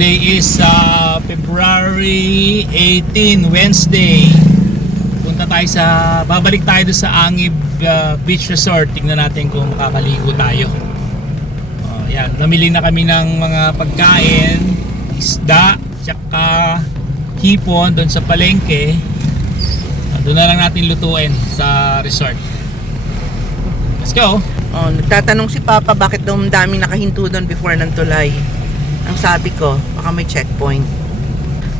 Today is February 18, Wednesday. Babalik tayo doon sa Angib Beach Resort. Tingnan natin kung makakaligo tayo. Yan, namili na kami ng mga pagkain, isda, tsaka hipon doon sa palengke. Doon na lang natin lutuin sa resort. Let's go. Nagtatanong si Papa bakit daw daming nakahinto doon before ng tulay. Ang sabi ko, baka may checkpoint.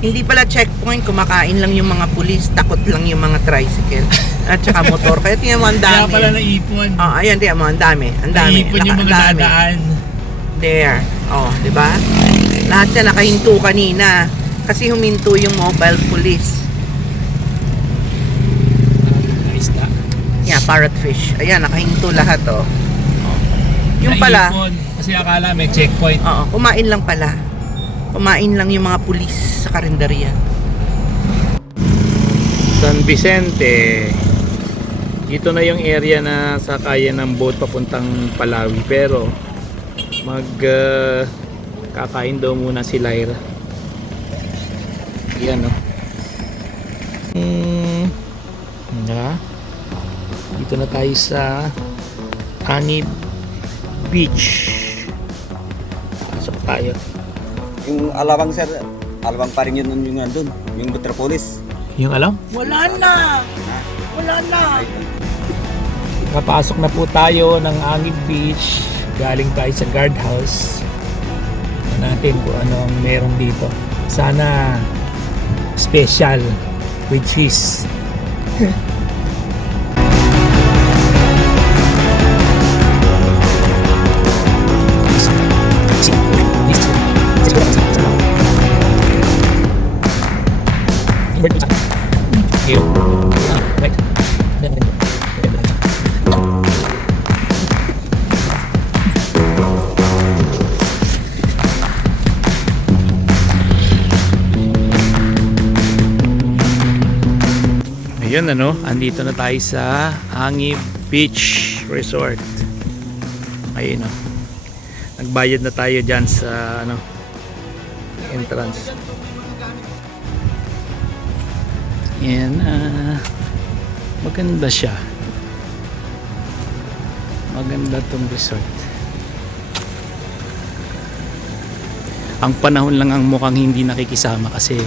Hindi pala checkpoint, kumakain lang yung mga pulis, takot lang yung mga tricycle at saka motor. Kaya tingnan mo, ang dami. Kaya pala naipon. Ayan, tingnan mo, ang dami. Ang dami. Naipon yung mga dadaan. There. Di ba? Lahat yan nakahinto kanina kasi huminto yung mobile police. Isda. Yeah, parrotfish. Ayan, nakahinto lahat, Yung pala, naipon. Kasi akala may checkpoint. kumain lang pala. Kumain lang yung mga pulis sa karinderya. San Vicente. Dito na yung area na sakayan ng boat papuntang Palawi. Pero kakain daw muna si Lyra. Yan dito na tayo sa Angib Beach. Pasok tayo. Yung alawang sir, alawang pa rin yun yung nandun, yung Metropolis. Yung alam? Wala na! Nakapasok na po tayo ng Angib Beach. Galing tayo sa guardhouse. Tignan natin kung ano ang meron dito. Sana special with cheese. Ayun, andito na tayo sa Angib Beach Resort. Ayun, nagbayad na tayo dyan sa entrance. Yan, maganda siya. Maganda tong resort. Ang panahon lang ang mukhang hindi nakikisama kasi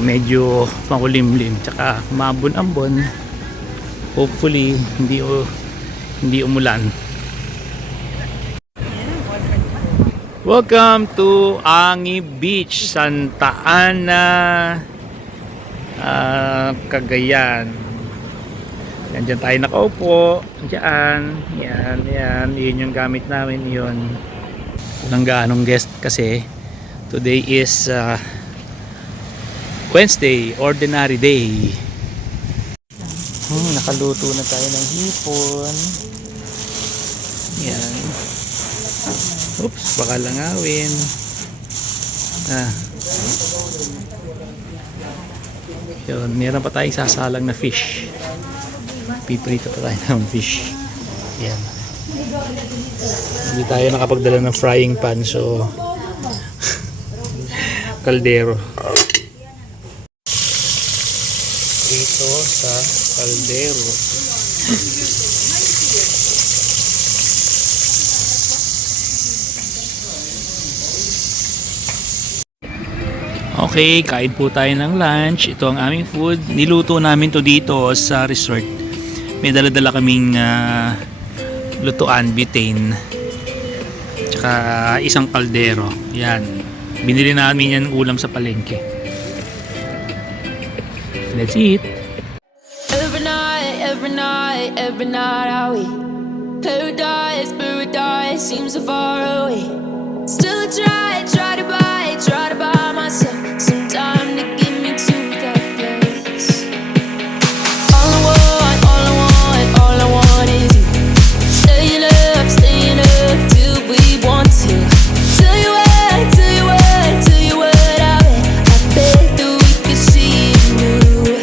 medyo makulimlim tsaka mabon-ambon. Hopefully hindi umulan. Welcome to Angib Beach, Santa Ana, Cagayan. Yan, dyan tayo nakaupo. Diyan. Yan. Yun yung gamit namin yun. Walang gaanong guest kasi today is Wednesday, ordinary day. Nakaluto na tayo ng hipon. Yan. Oops, baka langawin. Yun, meron pa tayong sasalang na fish. Piprito pa tayo ng fish. Yan. Hindi tayo nakapagdala ng frying pan, so kaldero. Dito sa kaldero. Okay, kain po tayo ng lunch. Ito ang aming food. Niluto namin to dito sa resort. May dala-dala kaming lutuan, butane. Tsaka isang kaldero. Yan. Binili namin yan ulam sa palengke. Let's eat. Every night are we paradise seems so far away. Still I try to buy myself some time to get me to that place. All I want is you. Staying up till we want to. Tell you what I bet that we could see it new.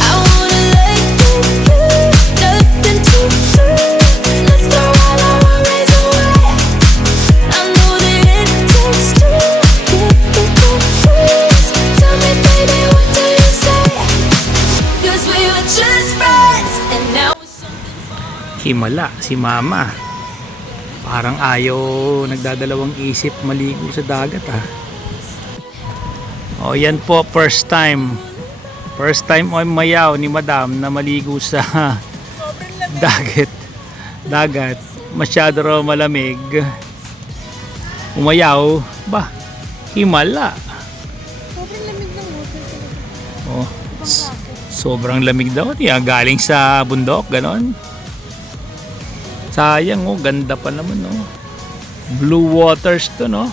I wanna let you, nothing to do. Let's throw all our worries away. himala si mama. Parang ayaw, nagdadalawang isip maligo sa dagat ha. O yan po, first time o mayaw ni madam na maligo sa dagat. Masyado raw malamig. Umayaw ba, himala. Sobrang lamig ng water. Oh, sobrang lamig daw. Galing sa bundok, ganon. Sayang, oh, ganda pa naman, oh. Blue waters to, no?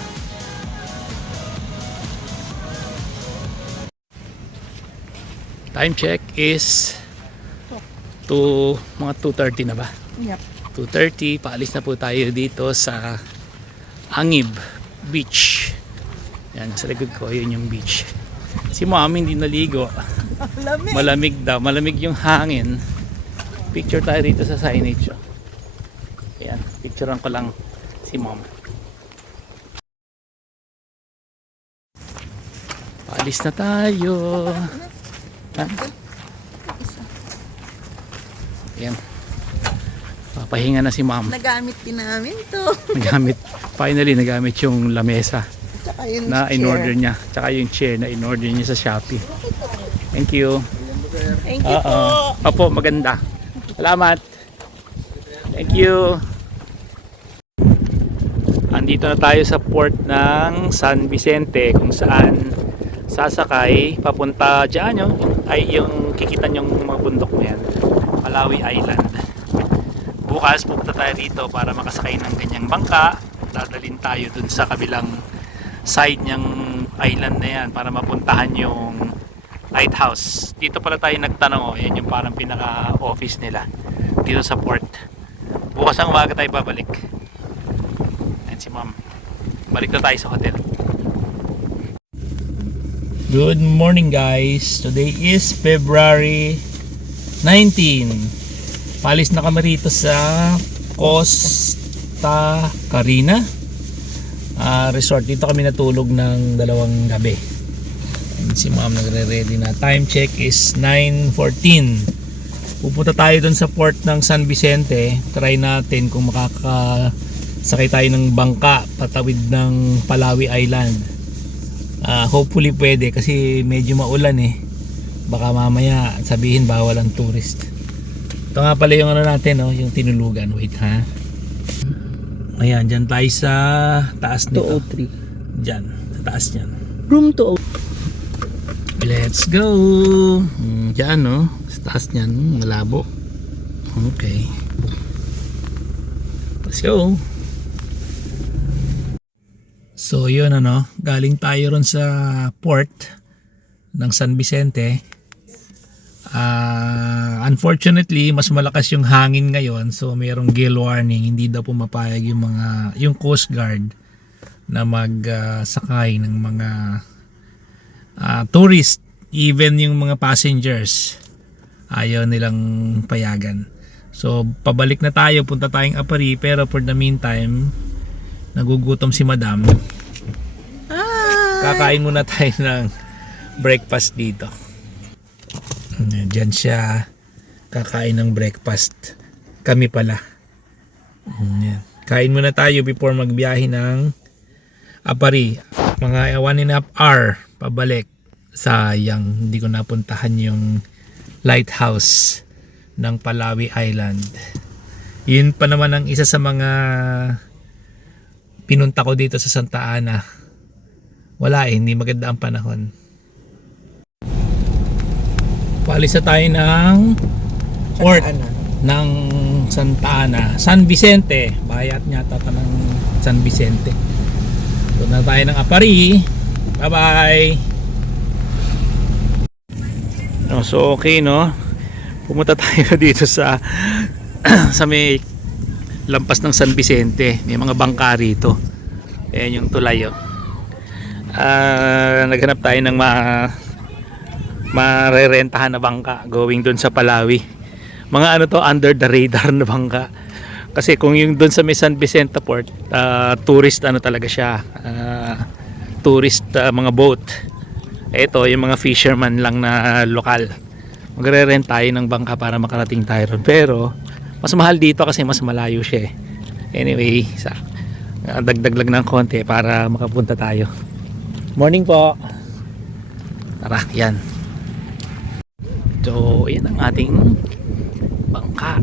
Time check is mga 2:30 na ba? Yep. 2:30, paalis na po tayo dito sa Angib Beach. Yan, sa likod ko, yun yung beach. Si mami hindi naligo. Malamig daw, malamig yung hangin. Picture tayo dito sa signage. Oh. Yan, picturean ko lang si mom. Paalis na tayo. Ha? Yan. Papahinga na si mom. Nagamit din namin to. Finally nagamit yung lamesa Tsaka yung na chair. in-order niya. Tsaka yung chair na in-order niya sa Shopee. Thank you. Thank you po. Opo, maganda. Salamat. Thank you. Andito na tayo sa port ng San Vicente kung saan sasakay papunta dyan yung kikita yung mga bundok na yan, Palawi Island. Bukas pupunta tayo dito para makasakay ng ganyang bangka. Dadalhin tayo dun sa kabilang side niyang island na yan para mapuntahan yung lighthouse. Dito pala tayo nagtanong, yan yung parang pinaka office nila dito sa port. Bukas ang umaga tayo babalik. Ayan si ma'am. Balik na tayo sa hotel. Good morning guys. Today is February 19. Palis na kami rito sa Costa Carina resort. Dito kami natulog ng 2 gabi. And si ma'am nagre-ready na. Time check is 9:14. Pupunta tayo dun sa port ng San Vicente. Try natin kung makakasakay tayo ng bangka patawid ng Palawi Island. Hopefully pwede kasi medyo maulan eh. Baka mamaya sabihin bawal ang tourist. Ito nga pala yung ano natin, no? Yung tinulugan. Wait ha. Ayan, dyan tayo sa taas nito. 203. Dyan, sa taas nyan. Room 203. Let's go. Dyan, no? Sa taas nyan, malabo. Okay. Let's go. So yun ano, galing tayo ron sa port ng San Vicente. Unfortunately, mas malakas yung hangin ngayon, so mayroong gale warning. Hindi daw pumapayag yung Coast Guard na magsakay ng mga tourist, even yung mga passengers. Ayaw nilang payagan. So pabalik na tayo, punta tayong Apari, pero for the meantime, nagugutom si madam. Kakain muna tayo ng breakfast dito. Diyan siya kakain ng breakfast. Kami pala. Yan. Kain muna tayo before magbiyahe ng Apari. Mga 1.5 hour pabalik. Sayang, hindi ko napuntahan yung lighthouse ng Palawi Island. Yun pa naman ang isa sa mga pinunta ko dito sa Santa Ana. Wala hindi maganda ang panahon. Paalis na tayo ng port ng Santa Ana. San Vicente. Bayat niya tata ng San Vicente. Doon na tayo ng Apari. Bye bye. So okay no. Pumunta tayo dito sa may lampas ng San Vicente. May mga bangka rito. Ayan yung tulay oh. Naghanap tayo ng marerentahan na bangka going doon sa Palawi. Mga ano to, under the radar na bangka. Kasi kung yung doon sa may San Vicente Port, tourist ano talaga siya. Tourist mga boat. Ito yung mga fisherman lang na lokal. Magre-rent tayo ng bangka para makarating tayo ron. Pero Mas mahal dito kasi mas malayo siya eh. Anyway, dagdag lang ng konti para makapunta tayo. Morning po. Tara, yan. So, yan ang ating bangka.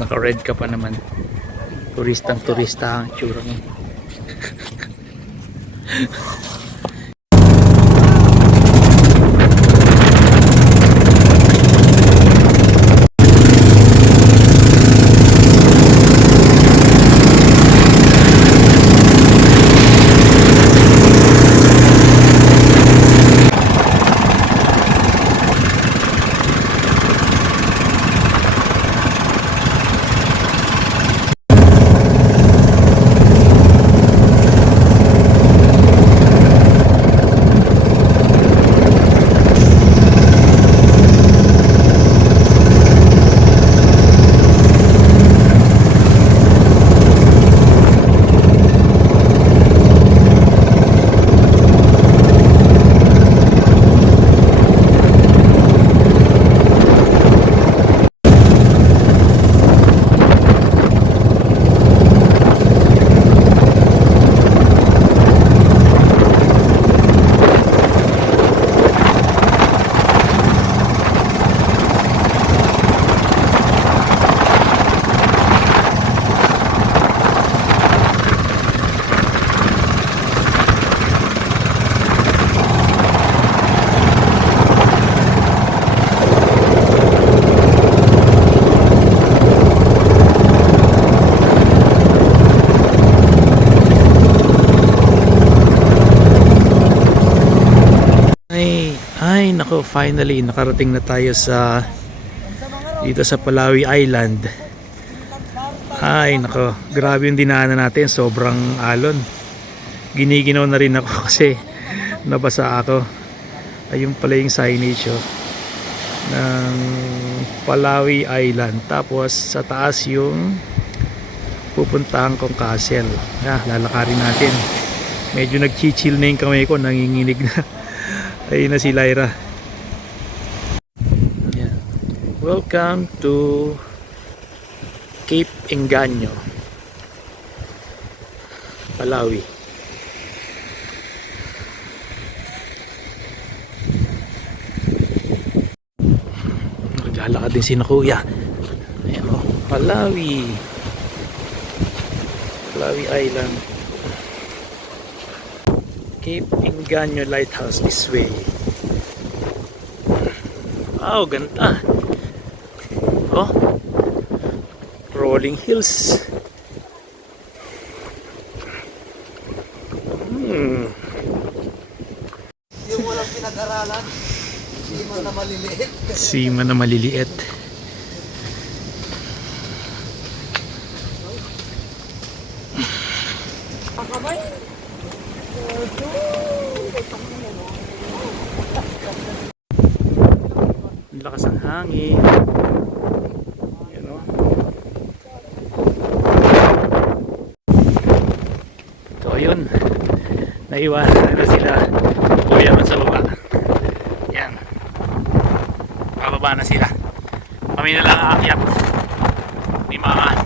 Naka-red ka pa naman. Turista ang tsura mo. Ay nako, finally nakarating na tayo dito sa Palawi Island. Ay nako, grabe yung dinaanan natin, sobrang alon. Giniginaw na rin ako kasi nabasa ako. Ayun pala yung signage ng Palawi Island. Tapos sa taas yung pupuntahan kong castle. Lalakarin natin. Medyo nag-chill na yung kamay ko, nanginginig na. Ayun na si Lyra. Yeah. Welcome to Cape Engaño, Palawi. Naglalakad din si Kuya. Ayan o, Palawi. Palawi Island. Cape Engaño Lighthouse this way. Wow, ganda. Oh, rolling hills. Yung walang pinag-aralan, sima na maliliit. Sima na maliliit. Ang lakas ng hangin. Yan o. So ayun, naiwanan na sila kuya man sa baba. Yan, bababa na sila. Kami na lang aakyat ni mama.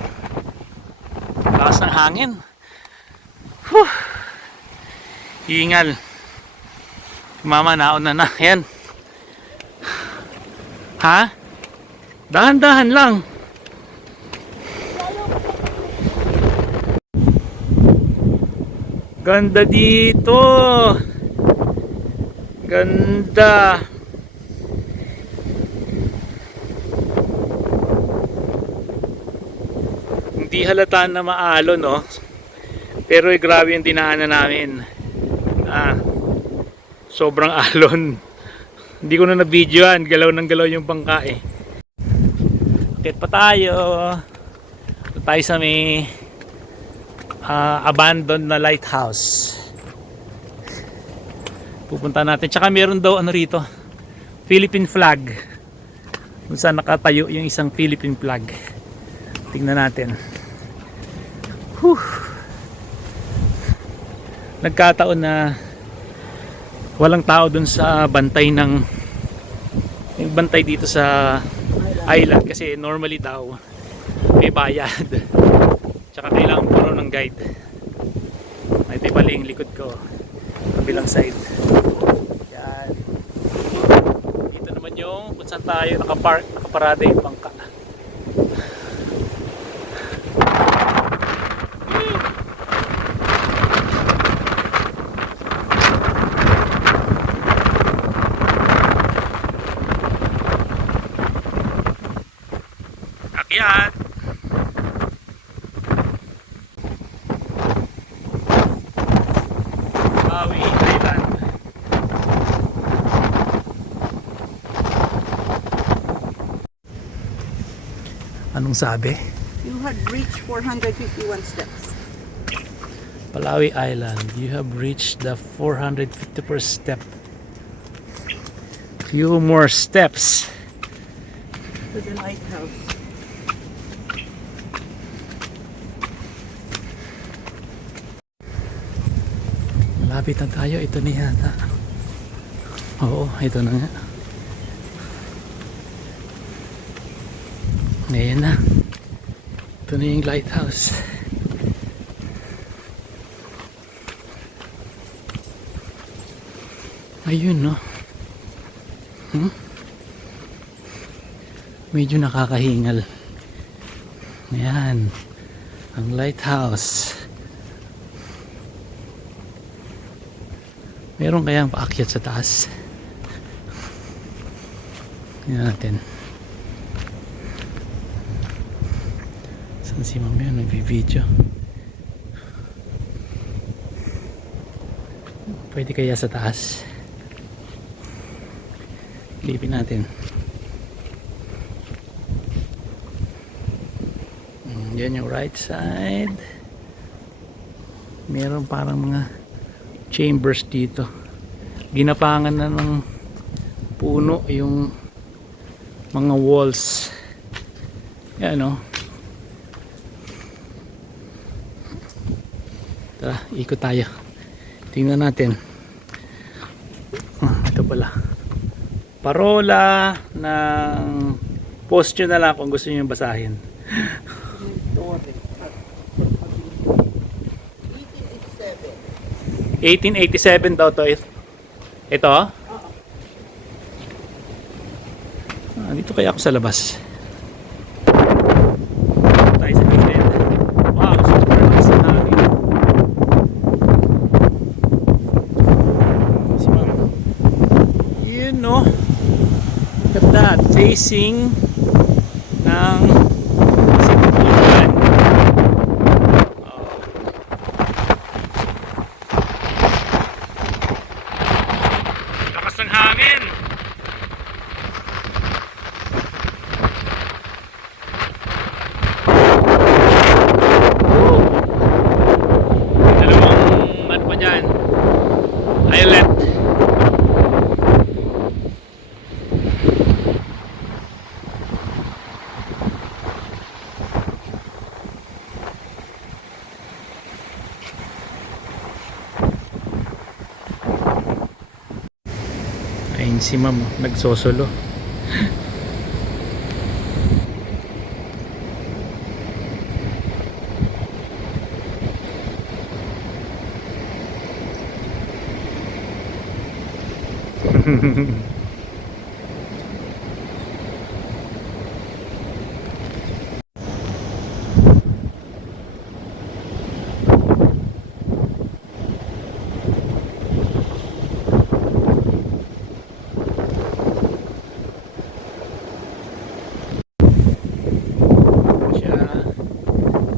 Lakas ng hangin. Whew. Hingal. Mama nauna na. Yan. Ha? Dahan-dahan lang. Ganda dito. Ganda. Hindi halata na maalo, no? Pero grabe yung dinaanan namin. Sobrang alon. Hindi ko na na-videoan, galaw ng galaw yung bangka eh. Akit pa tayo. Ito tayo sa may abandoned na lighthouse. Pupunta natin. Tsaka meron daw ano rito, Philippine flag. Kung saan nakatayo yung isang Philippine flag. Tingnan natin. Whew. nagkataon na walang tao dun sa bantay ng yung bantay dito sa island, kasi normally daw may bayad tsaka kailangan puno ng guide. Ito yung pala yung likod ko, kabilang side. Yan, dito naman yung kung saan tayo nakaparada yung bangka. Akyat. Maui Island. Anong sabi? You had reached 451 steps. Palawi Island, you have reached the 451st step. Few more steps. To the lighthouse. Malapit na tayo. Ito na yata. Oo, ito na nga. Ngayon na. Ito na yung lighthouse. Ayun, no? Medyo nakakahingal. Ayan. Ang lighthouse. Meron kayang paakyat sa taas? Tingnan natin. Saan si Mami yun? Nagbi-video. Pwede kaya sa taas? Lipin natin. Yan yung right side. Meron parang mga chambers dito. Ginapangan na ng puno yung mga walls. Yan, no? Tara, ikot tayo. Tingnan natin. Ito pala. Parola ng post nyo na lang kung gusto nyo basahin. 1887 daw to. Ito? Dito kaya ako sa labas. Tayo sa gilid. Wow, super nice na hangin. Si Ma'am. Yun, no? Look at that. Facing ng Sibulan. Lakas ng hangin. Dalawang ano pa dyan, islet. Ayun si Ma'am, nagsosolo.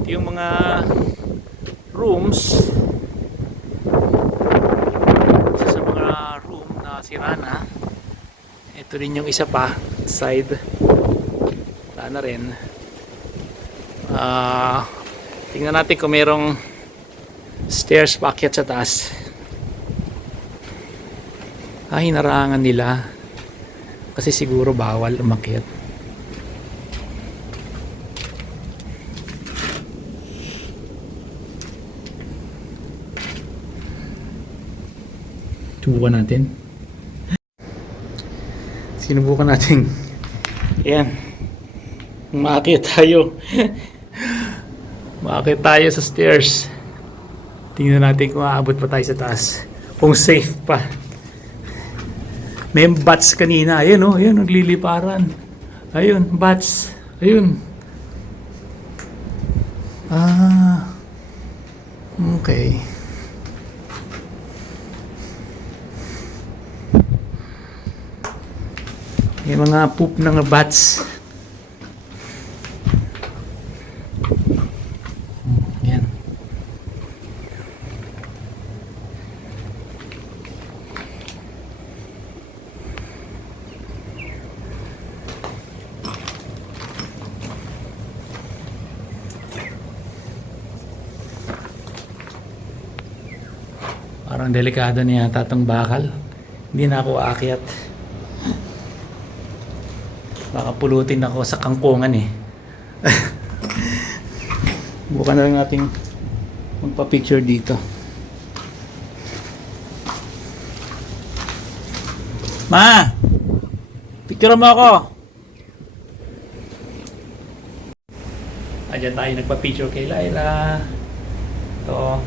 Yung mga rooms, isa sa mga room na sira na. Ito rin yung isa pa side, wala na rin. Tingnan natin kung merong stairs paakyat sa taas. Hinarangan nila kasi siguro bawal umakyat. Subukan natin. Sinubukan natin. Ayan. Umaakit tayo. Umaakit tayo sa stairs. Tingnan natin kung aabot pa tayo sa taas. Kung safe pa. May bats kanina. Ayun oh, ayun, nagliliparan. Ayun, bats. Ayun. Ah. Okay. May mga poop ng bats. Yan. Parang delikado niya yata itong bakal. Hindi na ako aakyat. Baka pulutin ako sa kangkungan eh. Bukan na lang nating magpa-picture dito. Ma! Picture mo ako! Ayan tayo nagpa-picture kay Laila. Ito.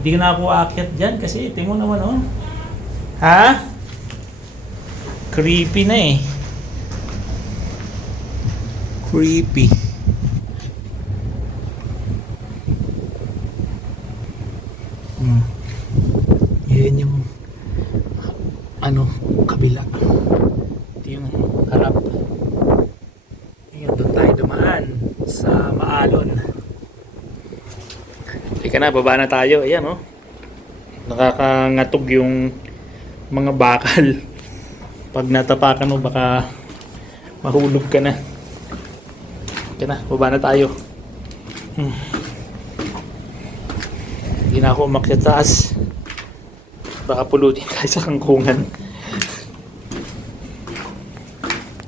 Hindi na ako aakyat dyan kasi tingnan mo naman oh. Ha? Creepy na eh. Creepy. Yan yung kabila. Ito yung harap. Ngayon doon tayo dumaan sa Maalon. Halika na, baba na tayo. Ayan oh. Nakakangatog yung mga bakal. Pag natapakan mo baka mahulog ka na. Kaya na, baba na tayo. Hindi na ako umakyat taas. Baka pulutin tayo sa kangkungan.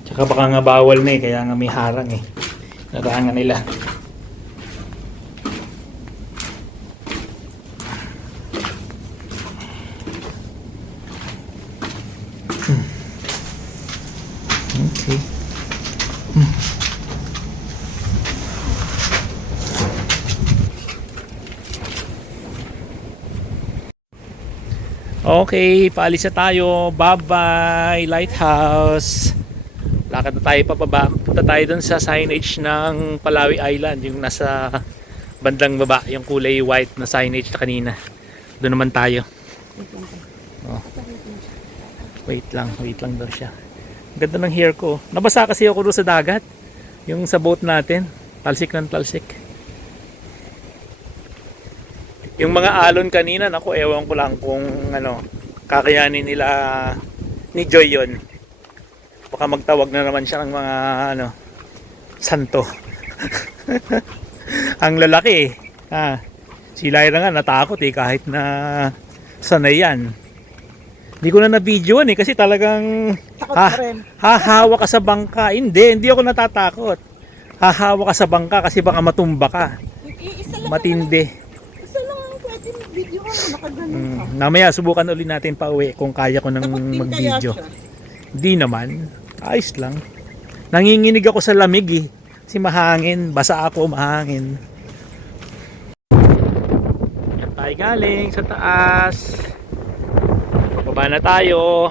Tsaka baka nga bawal na eh, kaya nga may harang eh. Narangan nila. Okay. Okay, paalis na tayo. Bye-bye, Lighthouse. Lakad na tayo pababa. Punta tayo dun sa signage ng Palawi Island. Yung nasa bandang baba. Yung kulay white na signage na kanina. Doon naman tayo. Oh. Wait lang daw siya. Ganda ng hair ko. Nabasa kasi ako doon sa dagat. Yung sa boat natin. Talsik ng talsik. Yung mga alon kanina, naku, ewan ko lang kung kakayanin nila ni Joy yun. Baka magtawag na naman siya ng mga santo. Ang lalaki eh. Si Lyra nga natakot eh kahit na sanay yan. Hindi ko na na-videoan eh kasi talagang hahawa ka sa bangka. Hindi ako natatakot. Hahawa ka sa bangka kasi baka matumba ka. Matindi. Video ka, nakaganon ka. Namaya subukan ulit natin pa uwi kung kaya ko nang mag-video. Hindi naman. Ayos lang. Nanginginig ako sa lamig eh. Kasi mahangin. Basa ako, mahangin. Yan tayo galing sa taas. Baba na tayo.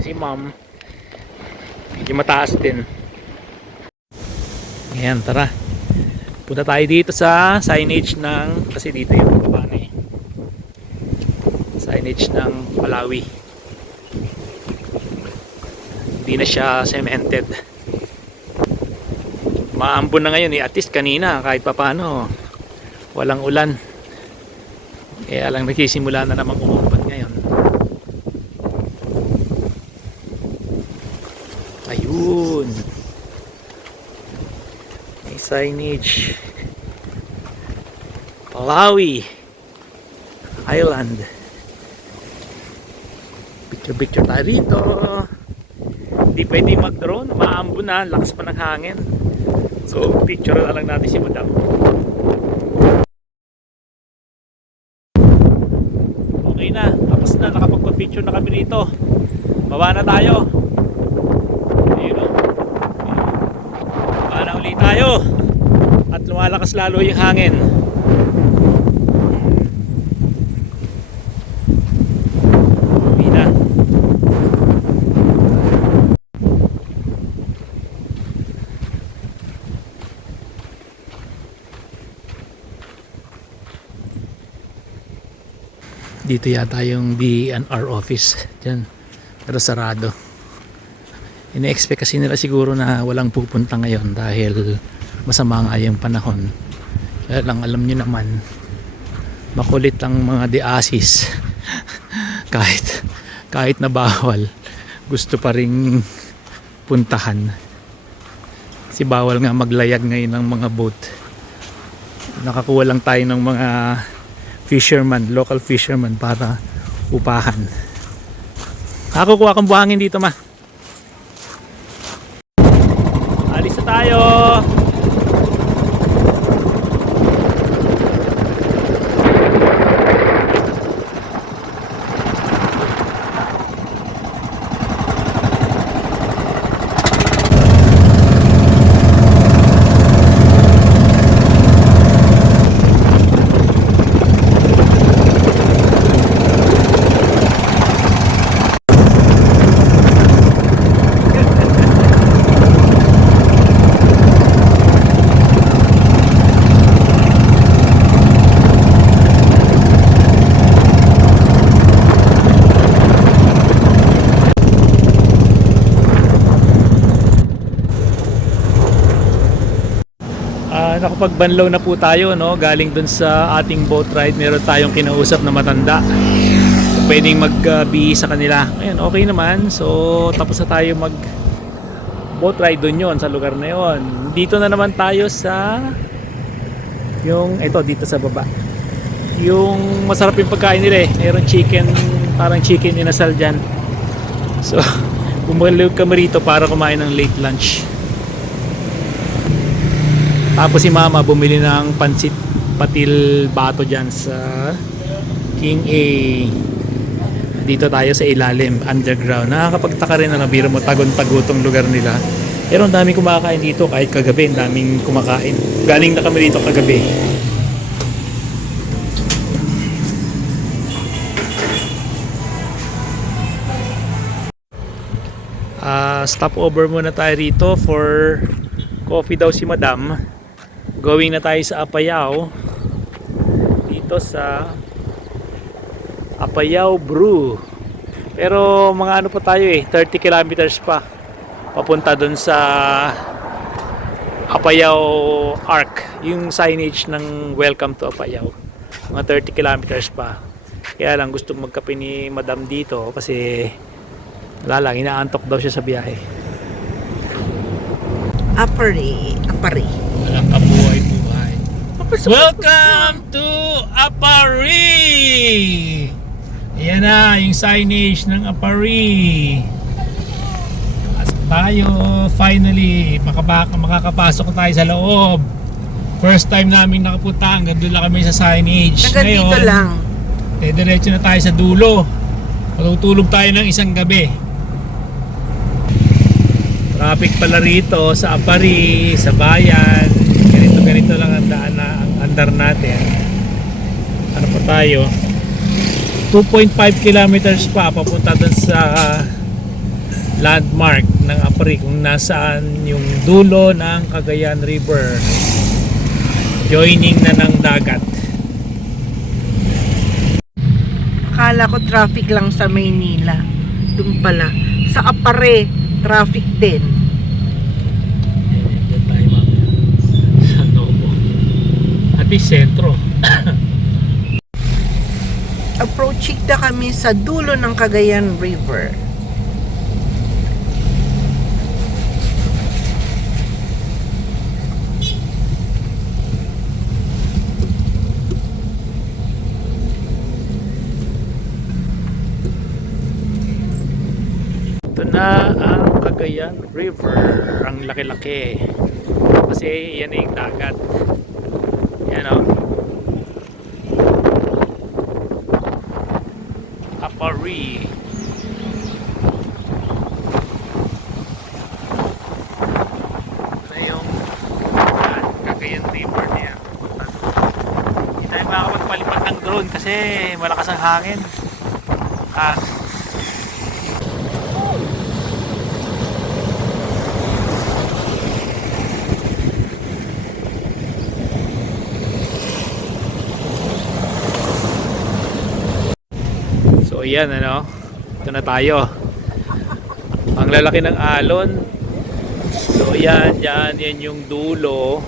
Si ma'am. Medyo mataas din. Ayan, tara. Punta tayo dito sa signage ng, kasi dito yung baba na eh. Signage ng Palawi. Hindi na siya cemented. Maambon na ngayon eh. At least kanina kahit papano walang ulan. Kaya lang nagsisimula na namang umuulan ngayon. Ayun. May signage. Palawi Island. Picture tayo rito. Hindi pwede mag-drone. Maambon na. Lakas pa ng hangin. So picture na lang natin si madam. Okay na, tapos na, nakapagpa-picture na kami rito. Baba na tayo. Ayun o. Baba na ulit tayo. At lumalakas lalo yung hangin. Uwi na. Dito yata yung DNR office dyan, pero sarado. Ine-expect kasi nila siguro na walang pupunta ngayon dahil masama nga yung panahon. Kaya lang alam nyo naman, makulit ang mga de-asis. kahit na bawal, gusto pa ring puntahan. Kasi bawal nga maglayag ngayon ng mga boat. Nakakuha lang tayo ng mga fisherman, local fisherman para upahan. Nakakuha kang buhangin dito, ma. Alis na tayo. Nakapagbanlaw na po tayo, no? Galing dun sa ating boat ride, meron tayong kinausap na matanda. So, pwedeng mag-bihis sa kanila. Ayan, okay naman. So tapos na tayo mag boat ride dun yon, sa lugar na yon. Dito na naman tayo sa dito sa baba. Yung masarap yung pagkain nila eh. Meron chicken, parang chicken inasal dyan. So bumalik kami rito para kumain ng late lunch. Tapos si mama bumili ng pansit patil bato dyan sa King A. Dito tayo sa ilalim, underground. Nakakapagtaka rin na nabiro mo, tagon-tagutong lugar nila. Pero ang daming kumakain dito kahit kagabi, ang daming kumakain. Galing na kami dito kagabi. Stopover muna tayo rito for coffee daw si madam. Going na tayo sa Apayao, dito sa Apayao Brew. Pero mga ano pa tayo 30 kilometers pa papunta dun sa Apayao Arc, yung signage ng Welcome to Apayao. Mga 30 kilometers pa. Kaya lang gusto magkape ni madam dito kasi wala lang, inaantok daw siya sa biyahe. Apari. Walang kabuhay-buhay. Welcome to Apari! Ayan na yung signage ng Apari. Pasok tayo. Finally, makakapasok tayo sa loob. First time namin nakapunta. Hanggang doon lang kami sa signage. Hanggang dito lang. Diretso na tayo sa dulo. Matutulog tayo ng isang gabi. Traffic pala rito sa Apari, sa bayan. Ganito lang ang daan na ang andar natin. Ano pa tayo? 2.5 kilometers pa papunta dun sa landmark ng Apari, kung nasaan yung dulo ng Cagayan River. Joining na ng dagat. Akala ko traffic lang sa Maynila. Doon pala. Sa Apare, traffic din. Diyan tayo mamaya sa Novo. At sentro. Approaching na kami sa dulo ng Cagayan River. Ito na ang Cagayan River. Ang laki-laki. Kasi yan yung dagat. Yan o. Apari. Ito yung Cagayan River niya. Hindi tayo makakapagpalipat ng drone kasi malakas ang hangin. So ayan, ano, ito na tayo. Ang lalaki ng alon. So yan yung dulo.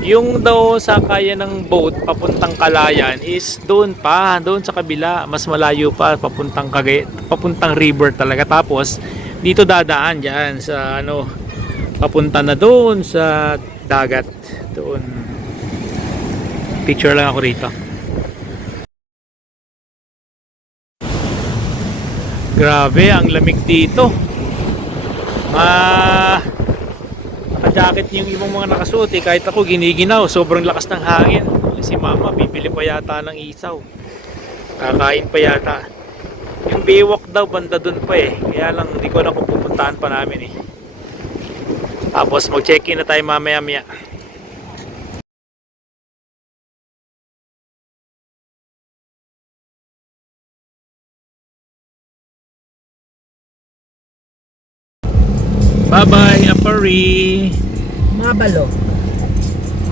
Yung daw sakaya ng boat papuntang Kalayan is doon sa kabila, mas malayo pa, papuntang river talaga. Tapos dito dadaan diyan sa ano, papunta na doon sa dagat doon. Picture lang ako rito. Grabe, ang lamig dito. Naka-jacket yung ibang mga nakasuot eh. Kahit ako giniginaw, sobrang lakas ng hangin. Si mama, bibili pa yata ng isaw. Kakain pa yata. Yung Baywalk daw, banda dun pa eh. Kaya lang, hindi ko na kung pupuntahan pa namin eh. Tapos mag-check-in na tayo mamaya-maya. Bye-bye, Apari. Mabalo.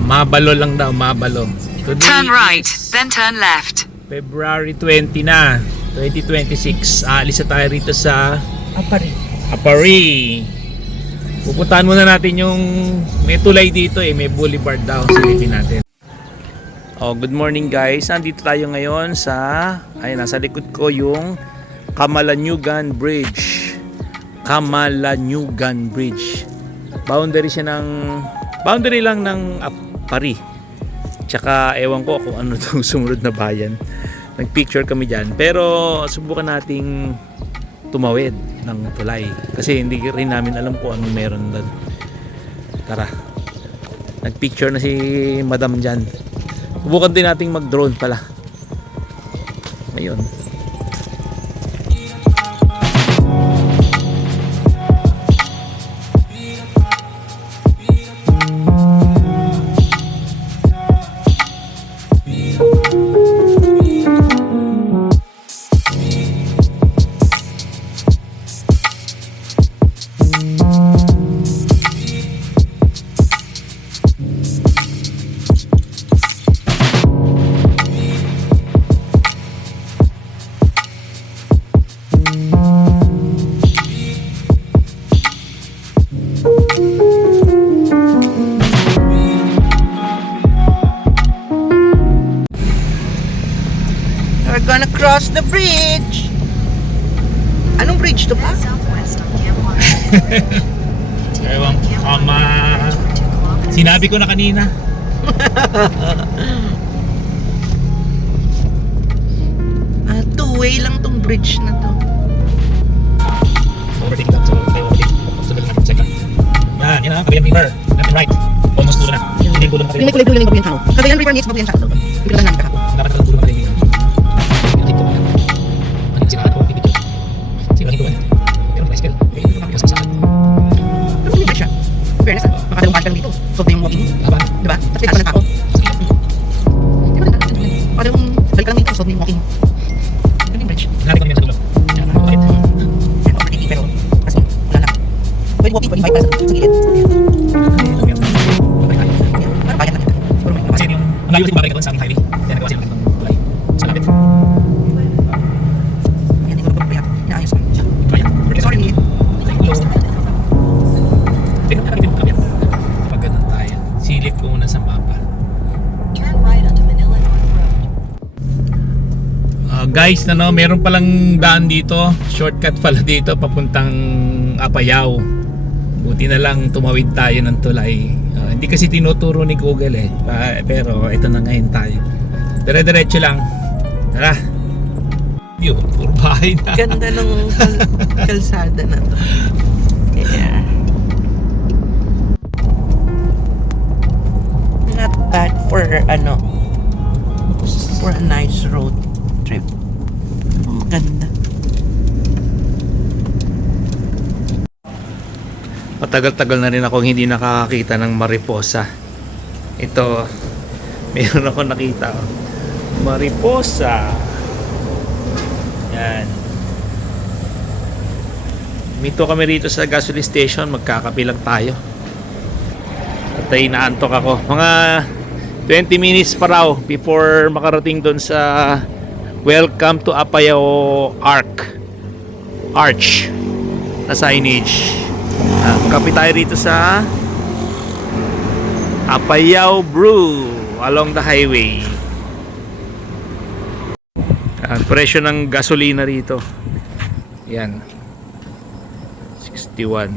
Mabalo lang daw, mabalo. Today Turn right, is then turn left. February 20 na, 2026. Aalis na tayo rito sa Apari. Apari. Pupuntahan muna natin yung may tulay dito eh, may boulevard daw. Silipin natin. Oh, good morning guys. Nandito tayo ngayon sa, ay nasa likod ko yung Camalanyugan Bridge. Camalanyugan Bridge. Boundary lang ng Apari. Tsaka ewan ko kung ano itong sumunod na bayan. Nagpicture kami dyan. Pero subukan nating tumawid ng tulay. Kasi hindi rin namin alam kung anong meron doon. Tara. Nagpicture na si Madam dyan. Subukan din nating mag-drone pala. Ayun. We're gonna cross the bridge. Anong bridge to pa? Ewan, sinabi ko na kanina. Two-way lang tong bridge na to. Overtake lang. So, tayo overtake. Sugal na second. Yan ang Cagayan River. Left and right. Almost dulo na. Hindi yung dulo na Yung may kulay-kulay ng Babuyan Town. Cagayan River needs Babuyan Town. Hindi ko namin kahapon. dapat ang dulo na Cagayan River. Pinatake ko pa yan. Manig sila ako. Pipicture. Sila hindi ko yan. Pero tricycle. Okay, hindi ko namin kasama. Pero may bridge siya. Fairness ah. Makadalawang park lang dito. Solve na yung walking. Laban. Diba? Tapos may taas ng tao. Makadalawang balik lang dito. Solve na yung walking. Ito yung bridge. Hinari ko namin sa dulo. Yan, bakit? Yan, overtaking pero kasi wala na. Pwede walking, pwede bike para sa gilid. Yan, parang bayan lang yan. Siguro may Kasi naman. yung ang layo kasi babalik ka doon sa aming highway. Kaya nagawa sila ng tulay. Sa lapit. Yan, hindi ko na pwede. Inaayos lang siya. Kaya. Sorry. Thank you. Tingnan natin yung kapit. Kapag ganun tayo. Silip ko muna sa mapa. Turn right onto Manila North Road. Guys, meron palang daan dito. Shortcut pala dito papuntang Apayao. Buti na lang tumawid tayo ng tulay. Hindi kasi tinuturo ni Google eh. Pero ito na ngayon tayo. Dire-diretso lang. Tara. Yun, puro bahay na. Ganda ng kalsada na to. Yeah. Not bad for for a nice road trip. Ang ganda. Matagal-tagal na rin akong hindi nakakakita ng mariposa. Ito, meron ako nakita. Mariposa. Yan. Mito kami rito sa gasoline station. Magkakape lang tayo. At ay naantok ako. Mga 20 minutes pa raw before makarating doon sa Welcome to Apayao Arch na signage. Kape tayo rito sa Apayao Brew along the highway. Ang presyo ng gasolina rito, yan, 61.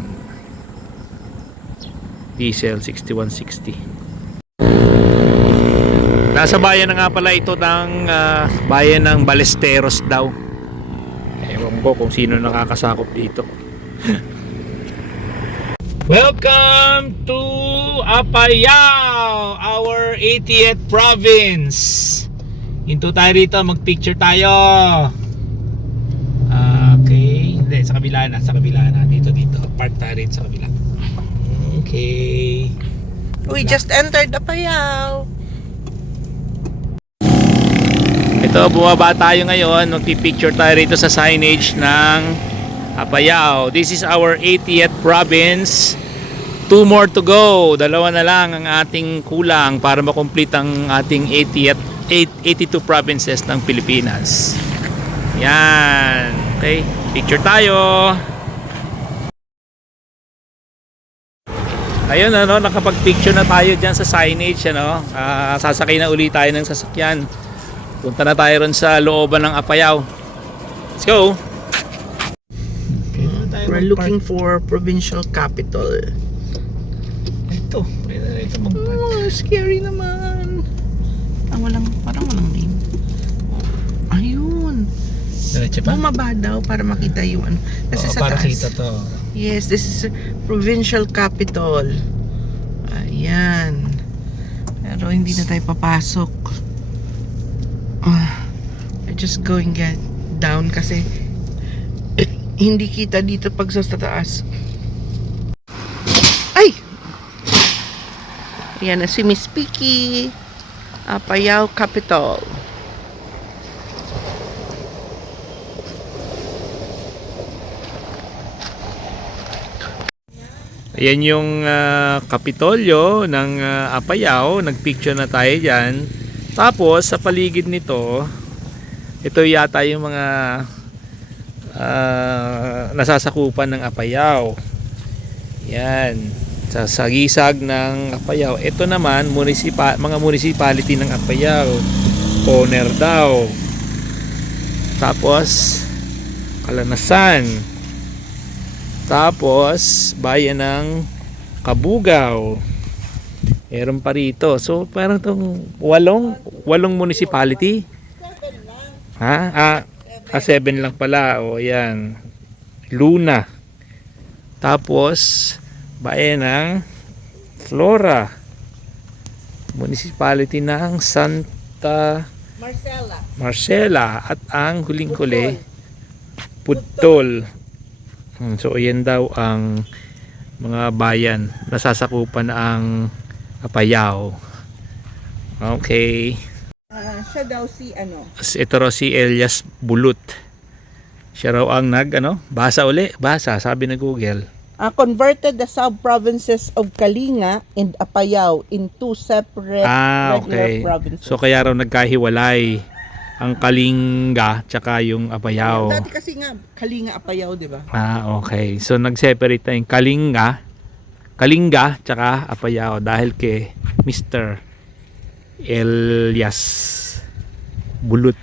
Diesel 61.60. Nasa bayan na nga pala ito ng bayan ng Balesteros daw. Ewan ko kung sino nakakasakop dito. Welcome to Apayao, our 80th province. Hinto tayo rito, mag-picture tayo. Okay, hindi, sa kabila na. Dito. Park tayo rito sa kabila. Okay. We just entered Apayao. Ito, bumaba tayo ngayon. Magpipicture tayo rito sa signage ng Apayao. This is our 80th province. 2 more to go. 2 na lang ang ating kulang para makomplete ang ating 82 provinces ng Pilipinas. Yan. Okay, picture tayo. Ayun, ano, nakapag-picture na tayo dyan sa signage, ano. Sasakay na uli tayo ng sasakyan. Punta na tayo ron sa looban ng Apayao. Let's go. We're looking for provincial capital. Ito Oh, scary naman. Parang walang name. Ayun. Diretso pa? Bumaba daw para makita yung ano. Kasi sa para taas. kita to. Yes, this is provincial capital. Ayan. Pero hindi na tayo papasok. We're just going down kasi hindi kita dito pag sa taas. Ay! Ayan na si Miss Piki. Apayao Capital. Ayan yung Kapitolyo ng Apayao. Nagpicture na tayo dyan. Tapos sa paligid nito, ito yata yung mga nasasakupan ng Apayao. Yan, sa sagisag ng Apayao. Ito naman mga municipality ng Apayao. Poner daw. Tapos Kalanasan. Tapos bayan ng Kabugao. Meron pa rito. So parang tong walong municipality. 7 lang pala. O yan. Luna. Tapos bayan ng Flora. Municipality ng Santa Marcela. At ang huling-huli, Pudtol. So ayan daw ang mga bayan nasasakupan ang Apayao. Okay. Siya daw si ano? Ito raw si Elias Bulut. Siya raw ang basa sabi ng Google. Converted the sub-provinces of Kalinga and Apayao in 2 separate Okay. regular provinces. So kaya raw nagkahiwalay ang Kalinga tsaka yung Apayao. Dati kasi nga Kalinga Apayao, di ba? Okay. So nag-separate na yung Kalinga tsaka Apayao dahil kay Mr. Elias Bulut.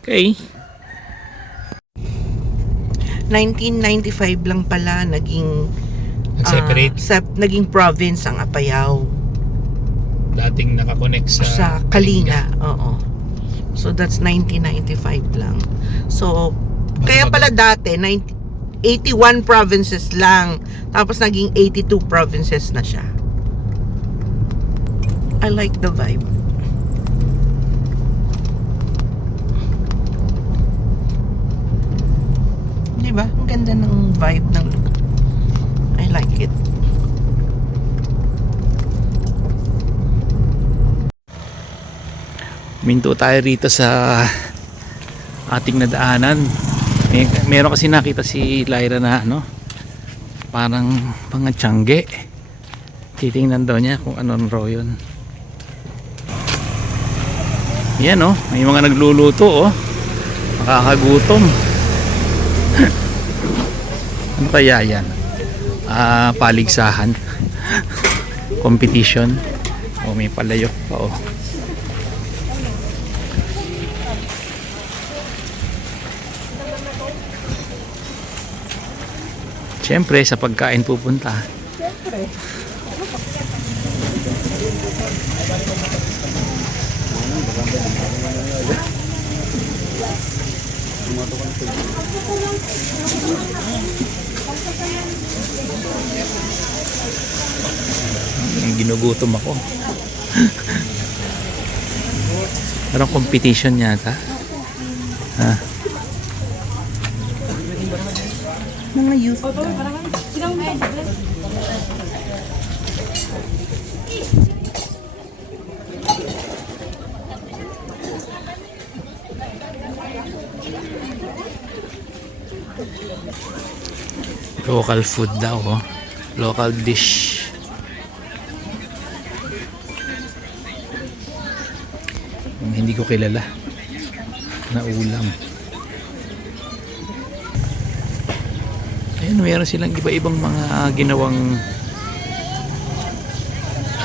Okay. 1995 lang pala naging Nag-separate. naging province ang Apayao Dating nakakonect sa Kalinga. Oo. So that's 1995 lang. So kaya pala dati 81 provinces lang, tapos naging 82 provinces na siya. I like the vibe. Diba? Ang ganda ng vibe ng I like it. Minto tayo rito sa ating nadaanan. Meron kasi nakita si Lyra na ano, parang mga tiyangge. Titingnan daw niya kung anong raw yun. Yan oh, may mga nagluluto oh. Nakakagutom. Ano kaya yan? Paligsahan. Competition. Oh, may palayok pa oh. Siyempre, sa pagkain pupunta. Ginugutom ako. Parang competition yata. Ha? Mga youth ka. Local food daw oh. Local dish. Hindi ko kilala na ulam. Ayun, meron silang iba-ibang mga ginawang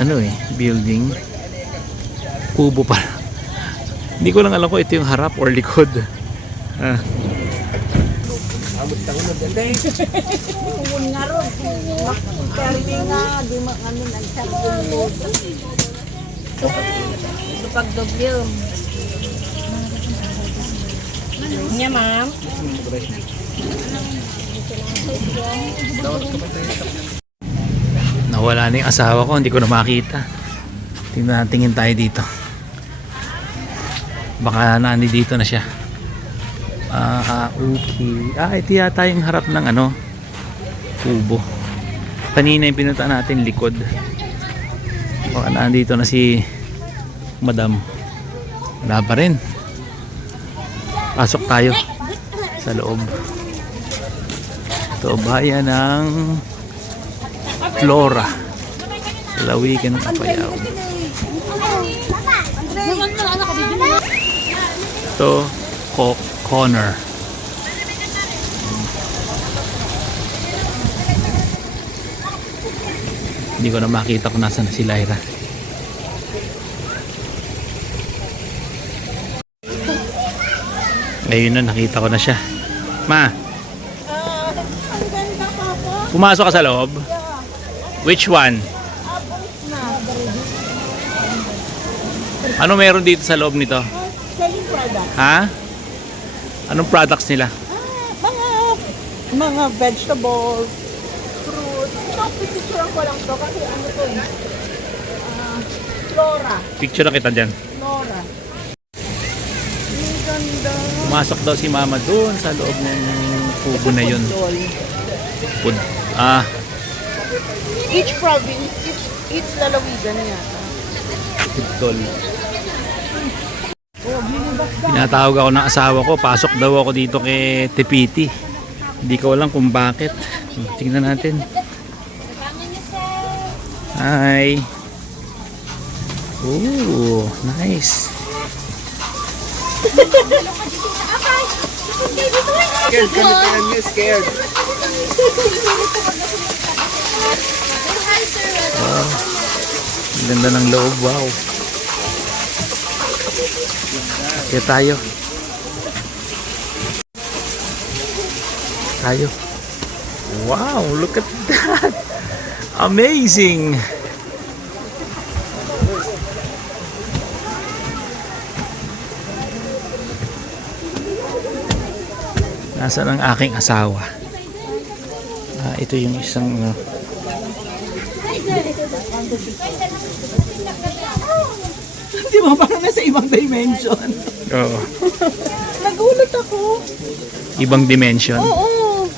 ano building. Kubo pa. Hindi ko lang alam kung ito yung harap or likod. Nya, ma'am. Nawala na yung asawa ko, hindi ko na makita. Tingin tayo dito. Baka nandito na siya. Okay. Ito yata yung harap ng ano, kubo. Kanina yung pinunta natin likod. Baka nandito na si Madam. Wala pa rin. Pasok tayo sa loob. Ito bayan ng Flora. Lalawigan ng Apayao. Ito corner. Hindi ko na makita kung nasa na si Lyra. Ngayon na nakita ko na siya. Ma, Ang ganda ka po. pumasok ka sa loob? Which one? Ano meron dito sa loob nito? Selling product. Ha? Anong products nila? Mga vegetables, fruit. Ito, pipicturean ko lang to kasi ano to Flora. Picture na kita dyan. Flora. Ang ganda. Pumasok daw si Mama doon sa loob ng kubo na yun. Doll. Food. Each province, each lalawigan yata. Food. Pinatawag ako ng asawa ko. Pasok daw ako dito kay Tepiti. Hindi ko alam kung bakit. Tingnan natin. Hi. Ooh, nice. Scared ka na niyo, scared. Wow. Ang ganda ng loob. Wow. Kaya tayo. Wow, look at that. Amazing. Nasaan ang aking asawa? Ito yung isang Di ba? Parang nasa ibang dimension. Oo. Nagulat ako. Ibang dimension. Oo.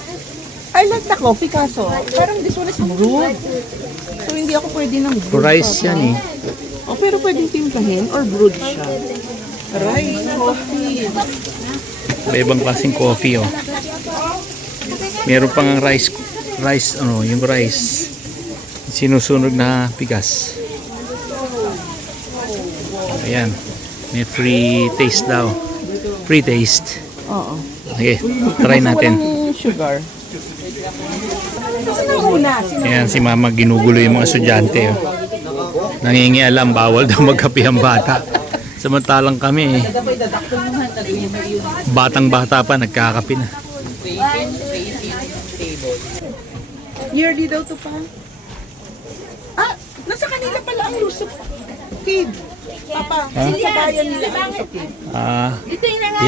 I like the coffee kaso. Parang this one is brewed. So hindi ako pwede ng brewed. Rice yan eh. Oh, pero pwedeng timplahin or brewed siya. Rice coffee. Iba-ibang klaseng coffee, oh. Meron pang rice, yung rice. Sinusunog na bigas. Ayan. May free taste daw. Free taste. Oo. Okay, try natin. Sugar. Ayan, si mama ginugulo yung mga estudyante, oh. Nangingialam, bawal daw magkape ang bata. Samantalang kami, batang-bata pa, nagkakape na. Yearly daw to pa. Ah, nasa kanila pala ang Lusok Cave. Papa, sa bayan nila ang Lusok Cave.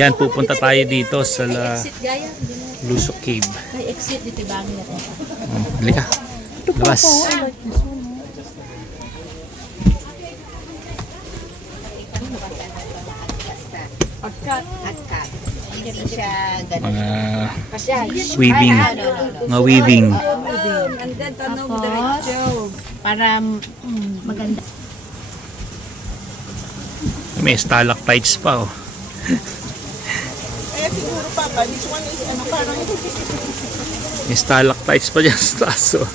Yan, pupunta tayo dito sa Lusok Cave. May exit dito bangin ako. Halika, labas. Hindi siya Mga weaving. Mga weaving. tapos para maganda. May stalactites pa, oh. Eh, siguro Papa, this one is ano, parang May stalactites pa dyan sa taas, oh.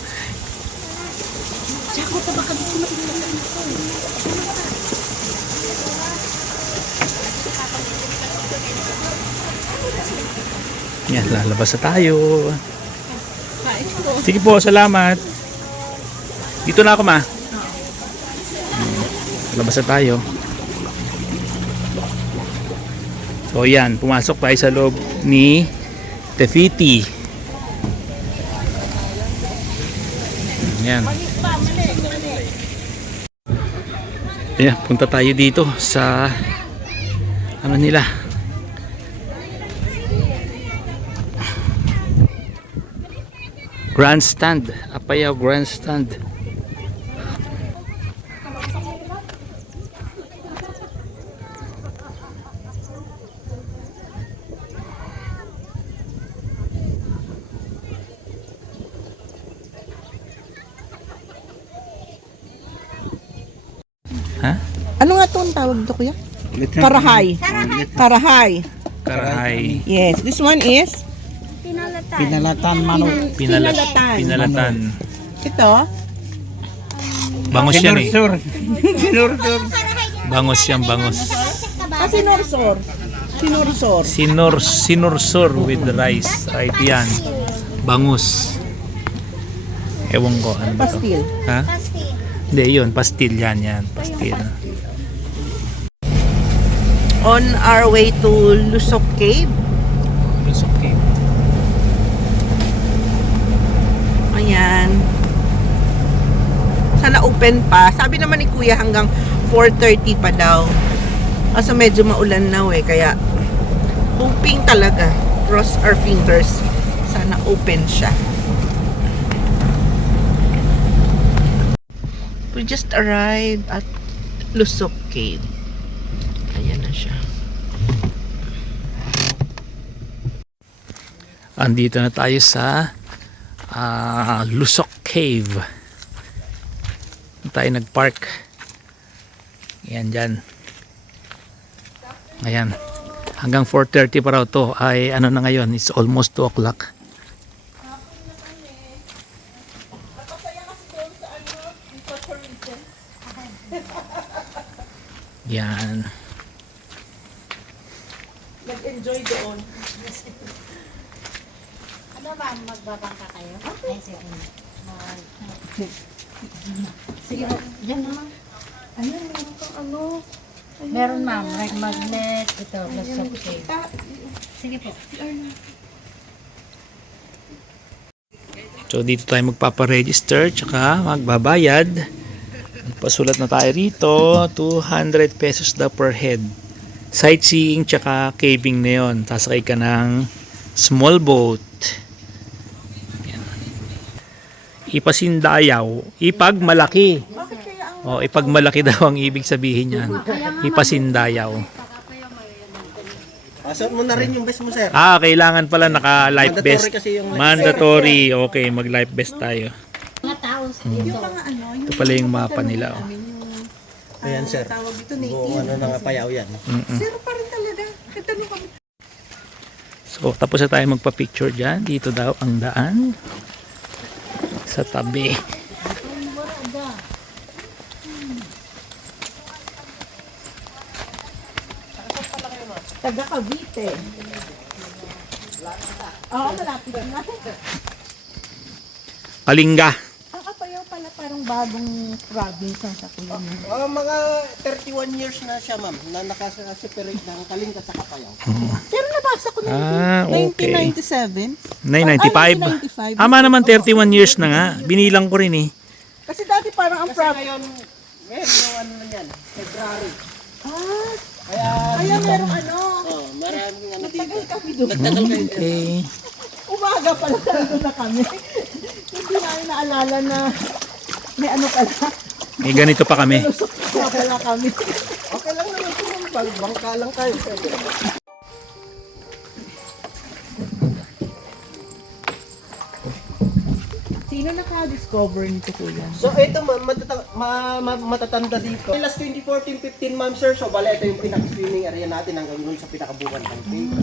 Yan, lalabas na tayo. Sige po, salamat. Dito na ako, ma. Lalabas na tayo. So yan, pumasok tayo sa loob ni Tefiti. Yan. Ayan, punta tayo dito sa ano nila, Grandstand, Apayao Grandstand. Ha? ano nga to ang tawag dito, kuya? Karahay. Karahay. Karahay. Yes, this one is Pinalatan manok. Pinalatan. Pinalatan. Ito, Bangos yan, eh. Sinursur. Bangos yan, bangos. sinursor. Sinursor. Sinursur with rice. Ay, ito yan. Bangus. Ewan ko, ano ba to? Pastil. Ha? Hindi, yun. Pastil yan, yan. Pastil. On our way to Lusok Cave. Lusok Cave. Ayan. Sana open pa. Sabi naman ni Kuya hanggang 4:30 pa daw. Kaso medyo maulan na kaya hoping talaga. Cross our fingers. Sana open siya. We just arrived at Lusok Cave. Ayan na siya. Andito na tayo sa Lusok Cave. Tayo nagpark. Ayan dyan. Ayan. Hanggang 4:30 pa raw to. Ay ano na ngayon. It's almost 2 o'clock. Yan. Nag-enjoy doon. Ano ba, magbabangka kayo? Ay, sige. Sige po, dyan naman. Ayun, meron kang ano. Meron ma'am, like magnet, ito, lusok cave. Sige po. So dito tayo magpaparegister tsaka magbabayad. Pasulat na tayo rito, 200 pesos daw per head. Sightseeing tsaka caving na yun. Sasakay ka ng small boat. Yan. Ipasindayaw, ipagmalaki. O, ipagmalaki daw ang ibig sabihin yan. Ipasindayaw. Pasok mo na rin yung best mo, sir. Kailangan pala naka-life Mandatory vest. kasi yung Mandatory. Okay, mag-life vest tayo. Mga tao Yung mga ano, yung Ito pala yung mapa nila. Oh. Ayan, sir. Tawag dito Buong native. ano na payaw yan. Zero pa rin talaga. Kahit ano kami. So tapos na tayo magpa-picture dyan. Dito daw ang daan. Sa tabi. Taga Cavite. Oo, malapit na. Kalinga. Ang Apayao pala parang bagong province ng Sakuyan. Mga 31 years na siya, ma'am, na nakaseparate ng Kalinga sa Kapayaw. Pero nabasa ko na Okay. 1997. 995. Ama naman 31 years na nga. Binilang ko rin eh. Kasi dati parang ang Kasi province. ngayon, yung ano na yan, February. Ah, Kaya, merong ano. maraming ano dito. Tagal kami doon. Nagtagal kayo. Okay. Umaga pala nandun na kami. Hindi namin naalala na may ano pala. May ganito pa kami. Lusok na pala kami. Okay lang naman po, ma'am. Bangka lang tayo. Sino naka-discover nito kuya? So ito ma'am, matatanda dito. Last 2014-15 ma'am sir, so bale ito yung pinaka-swimming area natin hanggang dun sa pinakabukan ng cave.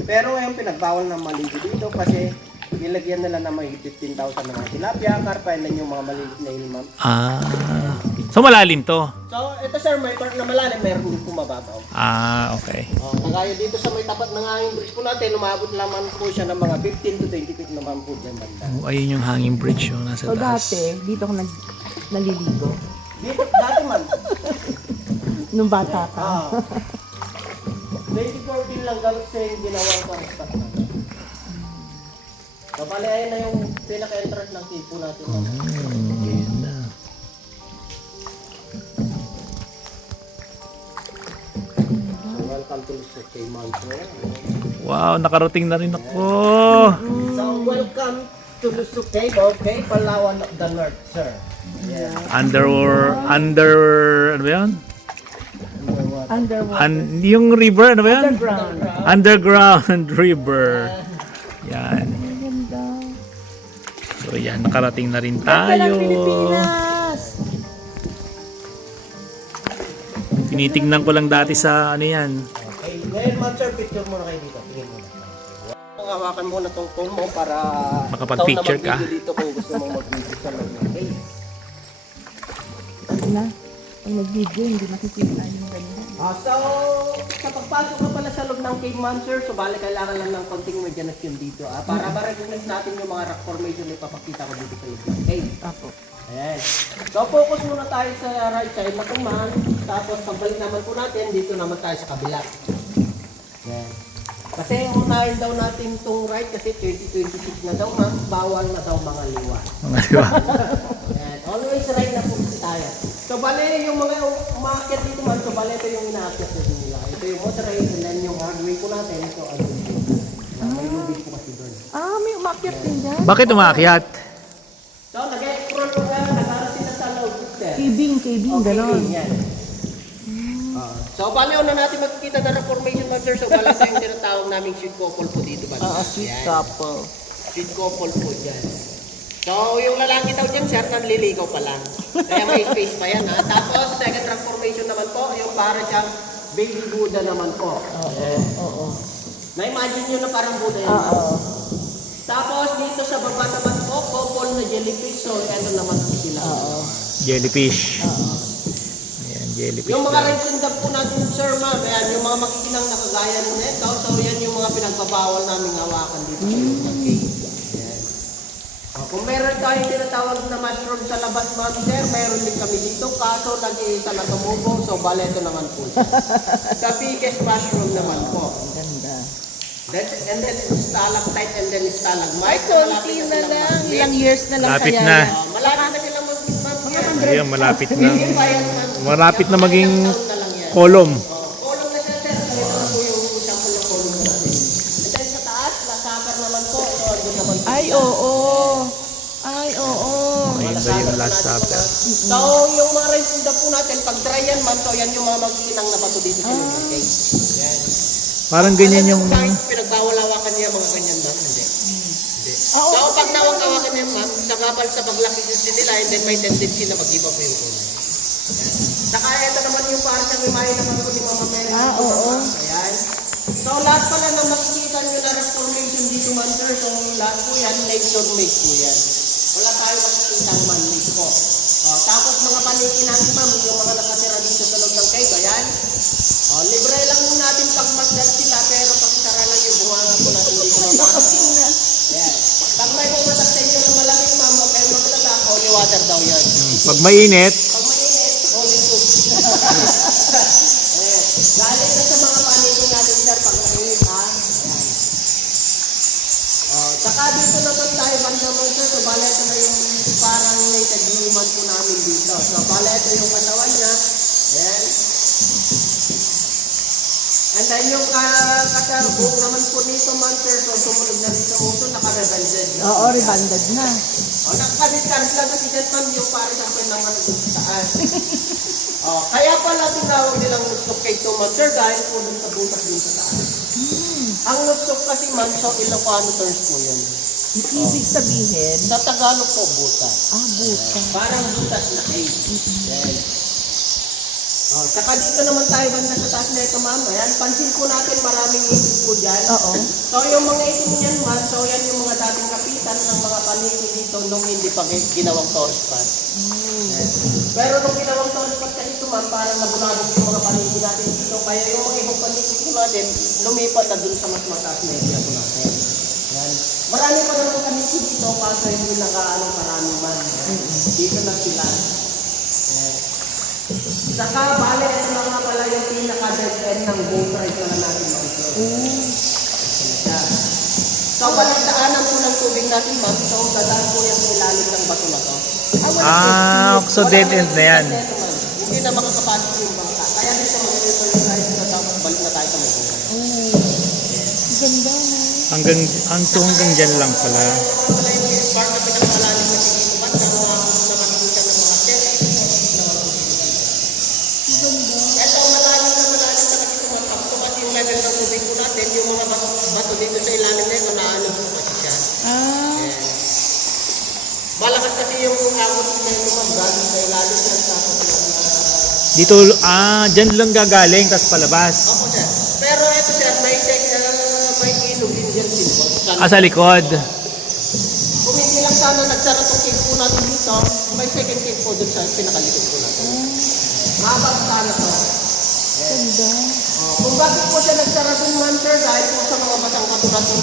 Pero ngayon pinagbawal na maligo dito kasi nilagyan nila na may 15,000 ng mga tilapia, karpa, and then yung mga maliit na ilmam. Ah. So malalim to. So ito sir, may part na malalim, meron din po mababaw. Ah, okay. Kagaya dito sa may tapat ng hanging bridge po natin, umabot naman po siya ng mga 15 to 20 feet naman po dyan banda. Oh, ayun yung hanging bridge yung nasa So taas. dati, dito ako naliligo. Dito, dati man. Nung bata pa. 2014 lang gamit sa yung ginawang spot natin. So, bali, ayun na yung pinaka-entrance ng cave po natin. Ganda. So, welcome to Mr. K. Monster. Wow, nakarating na rin ako. So, welcome to Lusu Cave, okay? Palawan of the North, sir. Yeah. Under, ano ba yun? Underwater. Yung river, ano ba yun? Underground. Underground river. Yan. So yan, nakarating na rin tayo. Pilipinas! Tinitingnan ko lang dati sa ano yan. Okay, ngayon, ma'am, sir, picture muna kayo dito. Tingin muna. Hawakan mo na tong phone mo para Makapag-picture ikaw na ka. mag-video dito kung gusto mong mag-video sa loob ng cave. Na, pag mag-video, hindi makikita yung ganyan. So, sa pagpasok ka pala sa loob ng cave, ma'am, sir, so bali kailangan lang ng konting medianation dito. Para ma-recognize natin yung mga rock formation na ipapakita ko dito sa loob ng cave. Apo. Ayan. So, focus muna tayo sa right side na ito, ma'am. Tapos, pagbalik naman po natin, dito naman tayo sa kabila. Ayan. Kasi unahin daw natin itong right kasi 2026 na daw, ma'am. Bawal na daw mga liwa. Mga diba? Ayan. Always right na po tayo. So, bale, yung mga umakyat dito, ma'am. So, bale, ito yung inaakyat na nila. Ito yung motorway, and then yung hardway po natin. Ito, ano dito. May lubid po kasi doon. May umakyat din dyan. Bakit umakyat? So, nag-explore po nga, nag-aras sila sa loob. Cabing, gano'n. Yan. So, paano na natin makikita na ng formation, ma'am, sir? So, bala ito yung tinatawag naming sweet couple po dito. Sweet Yan. couple. Sweet couple po dyan. So, yung lalaki daw dyan, sir, nanliligaw pa lang. Kaya may space pa yan, ha? Tapos, second transformation naman po, yung para siyang baby Buddha naman po. Oo. Na-imagine nyo na parang Buddha yan. Oo. Tapos, dito sa baba naman po, couple na jellyfish. So, ito naman po sila. Jellyfish. Ayan, jellyfish. Yung mga daw. red sindab po natin, sir, ma'am, ayan, yung mga makikinang nakagaya ng neto, so yan yung mga pinagbabawal namin hawakan dito sa loob ng cave. Ayan. Kung meron tayong tinatawag na mushroom sa labas, ma'am, sir, meron din kami dito, kaso nag-iisa na tumubo, so baleto naman po. The biggest mushroom naman po. Ganda. And then stalactite and then stalagmite. Ay, konti na lang. Ilang years na lang Malapit kaya na. yan. Malapit na silang mag-meet, ma'am. Ayun, malapit na. Hindi pa yan, ma'am. Malapit na maging Taon na lang yan. kolom. Kolong na siya, sir. Ito na po yung sample ng kolong natin. And then sa taas, last supper naman po. So, andun naman po. Ay, oo. Ay, oo. Ayun ba yung last supper? So, yung mga rice food po natin, pag dry yan, ma'am, so yan yung mga magkikinang na bato dito sa loob. Okay? Yan. Parang ganyan yung... Pinagbawal-hawakan niya mga ganyan, ma'am. Hindi. So, pag nawag-hawakan niya, ma'am, sa kapal sa paglaki nila, and then may tendency na mag-iba po yung kulay. Yan. Saka ito naman yung parang siyang imahe naman po ni Mama Mary. Oo. Ayan. So lahat pala na makikita nyo na reformation dito man sir, so lahat po yan, nature made po yan. Wala tayo makikita ng man-made po. Tapos mga paniki natin ma'am, yung mga nakatira dito sa loob ng cave, ayan. Libre lang natin pagmasdan sila, pero pagsara lang yung bunganga po natin dito. Ayan. Pag may pumatak sa inyo ng malamig ma'am, huwag kayong maglala, holy water daw yan. Pag mainit, Pag mainit, holy soup. Galing na sa mga paniki natin sir, pag mainit ha. Ayan. Tsaka dito naman tayo, banda mo sir, so bala ito na yung parang native human po namin dito. So bala ito yung katawan niya. Ayan. And then yung kasabong naman po nito man sir, so sumunod na rin sa uso, naka-rebanded. Oo, rebanded na. Naka-discard lang kasi dyan ma'am yung parang naman naman dun sa taas. Kaya pala tinawag nilang nutsok kay man sir, dahil po dun sa butas dun sa taas. Ang nutsok kasi ma'am, so Ilocano terms po yun. Ibig sabihin, Sa Tagalog po, butas. buta. Parang butas na cave. Yes. Saka dito naman tayo banda sa taas na ito, ma'am. Ayan, pansin po natin maraming itim po dyan. Oo. So yung mga itim niyan, ma'am, so yan yung mga dating kapitan ng mga paniki dito nung hindi pa ginawang tourist spot. Yes. Pero nung ginawang tourist spot kasi ito, ma'am, parang nabulabog yung mga paniki natin dito. Kaya yung mga ibang paniki po natin, lumipat na dun sa mas mataas na area po natin. Yan. Marami pa naman paniki dito, kaso hindi nakaanong marami man. Dito na sila. Yes. Saka, bale, ito na nga pala yung pinaka-dead end ng boat ride na natin dito. So, balagdaanan po ng tubig natin, ma'am. So, dadaan po yan sa ilalim ng bato na to. so dead end na yan. Hindi na makakapasok yung bangka. Kaya dito mag-ito yung ride na tapos balik na tayo sa mga. Ganda na. Hanggang dyan lang pala. Wala yung part na pinakamalalim na dito, ma'am. Kaya mga nakakita ng mga tent. Ito, malalim na dito, ma'am. Ako kasi yung level ng tubig po natin, yung mga bato dito sa ilalim na ito, naano po kasi siya. Malakas kasi yung amot na ito, ma'am. Galing sa ilalim yan sa Dito, dyan lang gagaling, tas palabas. Opo, sir. Pero ito, sir, may ilog din dyan din po. Sa likod. Kung hindi lang sana nagsara itong cave po natin dito, may second cave po dun sa pinakalikod po natin. Mahaba po sana to. Ganda. Kung bakit po siya nagsara dun man, sir, dahil po sa mga batang bato-bato.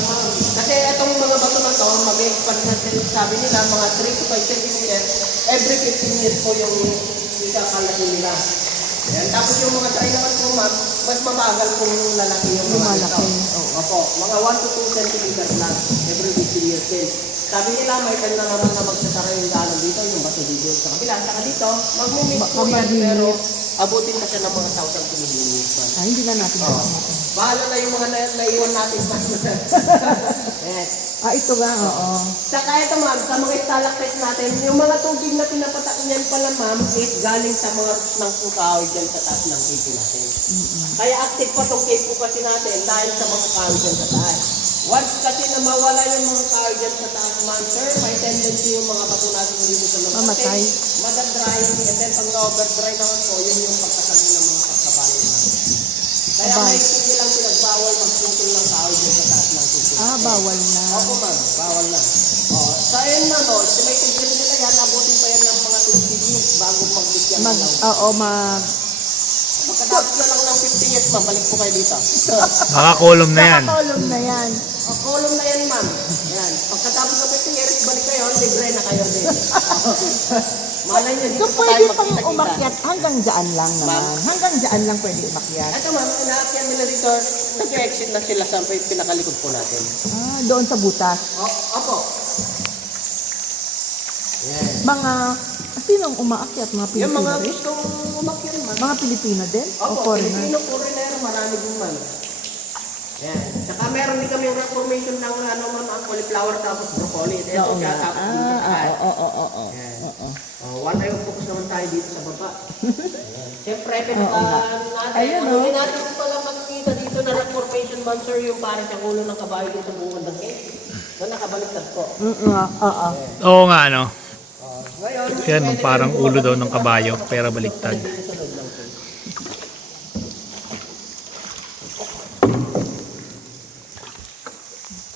Kasi itong mga bato na to, mag-expand na sabi nila, mga 3 to 5 centimeters, every 15 years po yung ikakalaki nila. Yan. Tapos yung mga try naman po, ma'am, mas mabagal kung lalaki yung mga Lumalaki. ito. Opo, mga 1 to 2 centimeters lang, every 15 years din. Sabi nila, may time na naman na magsasara yung daanan dito, yung bato dito sa kabila. Saka dito, mag-mimit po yan, pero abutin pa siya ng mga 1,000 kilometers. Ay, hindi na natin makakita. Bahala na yung mga naiwan natin. Yes. Ito nga, oo. Saka ito ma'am, sa mga stalactites natin, yung mga tubig na pinapatak niyan pala ma'am, is galing sa mga ng kahoy dyan sa taas ng cave natin. Kaya active pa itong cave po kasi natin dahil sa mga kahoy dyan sa taas. Once kasi na mawala yung mga kahoy dyan sa taas, ma'am sir, may tendency yung mga bato natin dito sa mga Mamatay. Madadry, and then pag na-overdry naman po, yun yung pagkasami ng mga pagkabali natin. Kaya may hindi lang pinagbawal magputol ng kahoy dyan sa taas ng cave. Bawal na. Opo ma'am, bawal na. Sa yun na no, estimated din nila yan, abutin pa yan ng mga 20 years bago magbigyan Mag, ng. oo, Pagkatapos na lang ng 50 years ma'am, balik po kayo dito. Makakolom na yan. Nakakolom na yan. Kolom na yan ma'am. Yan. Pagkatapos ng 50 years, balik kayo, libre na kayo din. Malay nyo, So, dito pa tayo pwede pang magkita-kita. umakyat hanggang dyan lang naman. Hanggang dyan lang pwede umakyat. Ito ma'am, inaakyan nila dito, nag-exit na sila sa pinakalikod po natin. Doon sa butas. Opo. Yan. Mga, sinong umaakyat? Mga Yung Pilipino mga rin? gustong umakyat ma'am. Mga Pilipino din? O Opo, foreigner? Pilipino, foreigner, marami din man. Yan. Saka meron din kami yung reformation ng cauliflower tapos broccoli. Ito siya tapos dito sa taas. Yan. One eye of focus naman tayo dito sa baba. Ayan. Siyempre, pinaka natin. Ayun, Ano din natin pala makikita dito na reformation man, sir, yung parang sa ulo ng kabayo dito sa bungod ng cave. Na nakabaliktad po. Oo. Oo nga, ano. Ngayon, Yan, parang ulo daw ng kabayo, pero baliktad. dito sa loob ng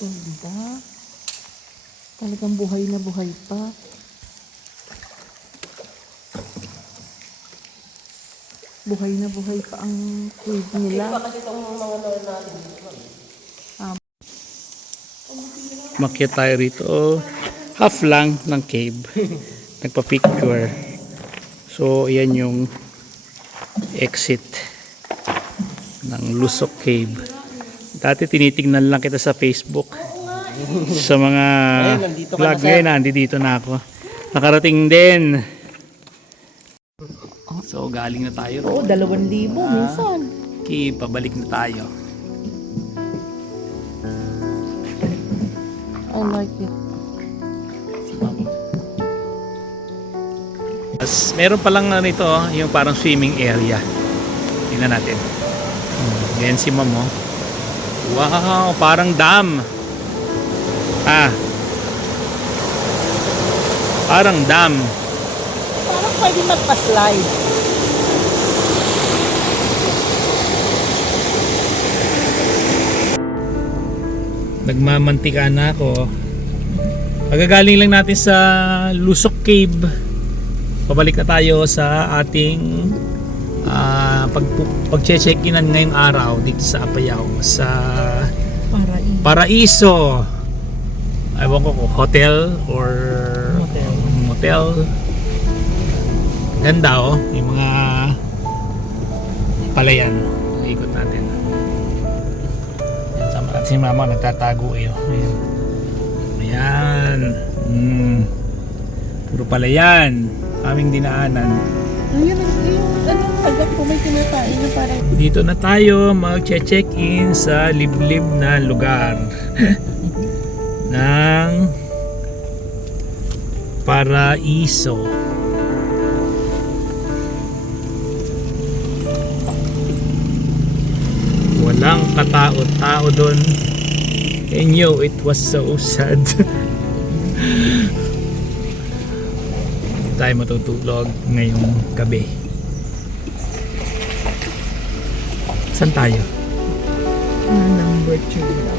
Ganda. Talagang buhay na buhay pa. Buhay na buhay pa ang cave nila. Makyat tayo rito. Half lang ng cave. Nagpa-picture. So, ayan yung exit ng Lusok Cave. Dati tinitingnan lang kita sa Facebook. Sa mga nandito ka vlog na, sir. ngayon, nandito na ako. Nakarating din. So, galing na tayo. Oo, 2,000 minsan. Okay, pabalik na tayo. I like it. Meron palang nito, yung parang swimming area. Tingnan natin. Yan si Ma'am, oh. Wow, parang dam. Parang dam. Parang pwede magpa-slide. Nagmamantika na ako. Pagkagaling lang natin sa Lusok Cave, pabalik na tayo sa ating pag-check-inan ngayong araw dito sa Apayao sa Paraiso. Ewan ko kung hotel or motel. Ganda, oh, yung mga palayan. Ikot natin. Yan, sama natin si Mama, nagtatago eh. Ayan. Ayan. Puro palayan. Aming dinaanan. Ayun, ano, agad po may tinatayin na parang... Dito na tayo mag-check-in sa liblib na lugar ng Paraiso. Walang katao-tao doon. I knew it was so sad. Hindi tayo matutulog ngayong gabi. Saan tayo? number 3 daw.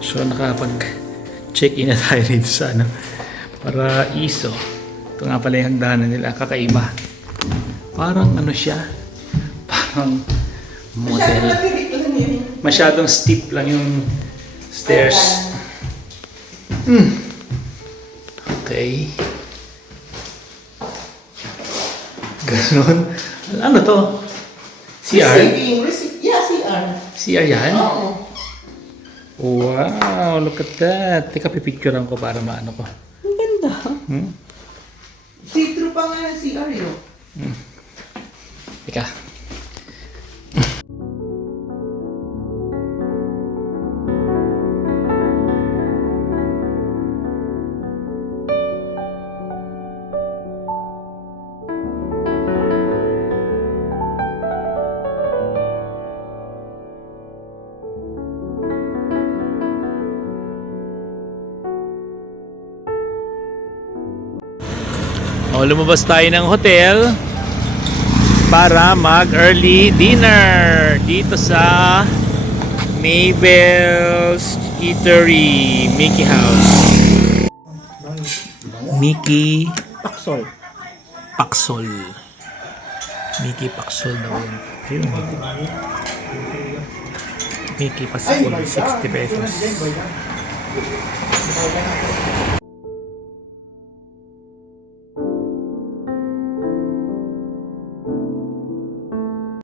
So nakapag-check-in na tayo dito sa Paraiso. Ito nga pala yung hagdanan nila, kakaiba. Parang ano siya? Parang motel. Masyadong steep lang yung stairs. Okay. Ganon. Ano to? CR? Yeah, CR. CR yan? Oo. Wow, look at that. Teka, pipicturean ko para maano ko. Ang ganda. Hmm? See-through pa nga ng CR yun. Teka. Lumabas tayo ng hotel para mag-early dinner dito sa Mabel's Eatery, Mickey House. Mickey Paksol. Paksol. Mickey Paksol daw yun. Ayun. Mickey Paksol, 60 pesos.